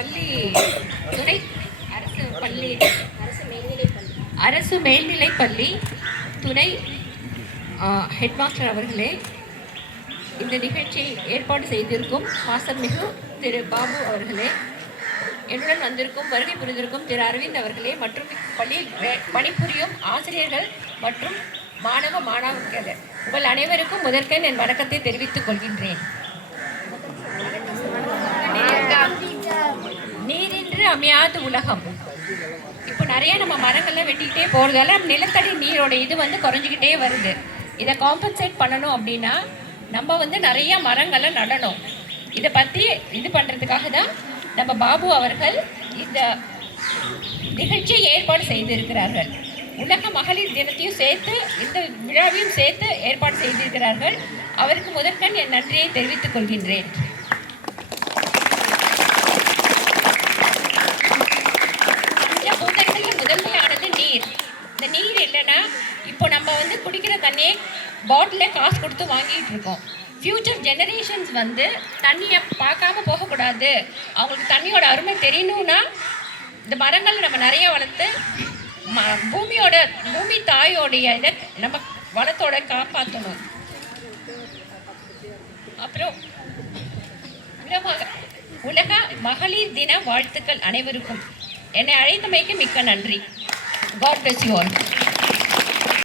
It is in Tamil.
பள்ளி துணை அரசு மேல்நிலைப் பள்ளி துணை ஹெட்மாஸ்டர் அவர்களே, இந்த நிகழ்ச்சியை ஏற்பாடு செய்திருக்கும் பாசமிகு திரு பாபு அவர்களே, என்னுடன் வந்திருக்கும் வருகை புரிந்திருக்கும் திரு அரவிந்த் அவர்களே மற்றும் பள்ளியில் பணிபுரியும் ஆசிரியர்கள் மற்றும் மாணவர்கள் உங்கள் அனைவருக்கும் முதற்கண் என் வணக்கத்தை தெரிவித்துக் கொள்கின்றேன். நீரின்றி அமையாத உலகம். இப்போ நிறைய நம்ம மரங்கள்லாம் வெட்டிக்கிட்டே போகிறதால நிலத்தடி நீரோட இது குறைஞ்சிக்கிட்டே வருது. இதை காம்பன்சேட் பண்ணணும் அப்படின்னா நம்ம நிறைய மரங்களை நடணும். இதை பற்றி இது பண்ணுறதுக்காக தான் நம்ம பாபு அவர்கள் இந்த நிகழ்ச்சியை ஏற்பாடு செய்திருக்கிறார்கள். உலக மகளிர் தினத்தையும் சேர்த்து இந்த விழாவையும் சேர்த்து ஏற்பாடு செய்திருக்கிறார்கள். அவருக்கு முதற்கண் என் நன்றியை தெரிவித்துக் கொள்கின்றேன். முதன்மையானது நீர். இந்த நீர் இல்லைன்னா இப்போ நம்ம குடிக்கிற தண்ணியை பாட்டிலில் காசு கொடுத்து வாங்கிட்டு இருக்கோம். ஃப்யூச்சர் ஜெனரேஷன்ஸ் தண்ணியை பார்க்காம போகக்கூடாது, அவங்களுக்கு தண்ணியோட அருமை தெரியணும்னா இந்த மரங்கள் நம்ம நிறைய வளர்த்து பூமி தாயோடைய இதை நம்ம வளத்தோட காப்பாற்றணும். அப்புறம் உலக மகளிர் தின வாழ்த்துக்கள் அனைவருக்கும். என்னை அழைத்தமைக்கு மிக்க நன்றி. God bless you all.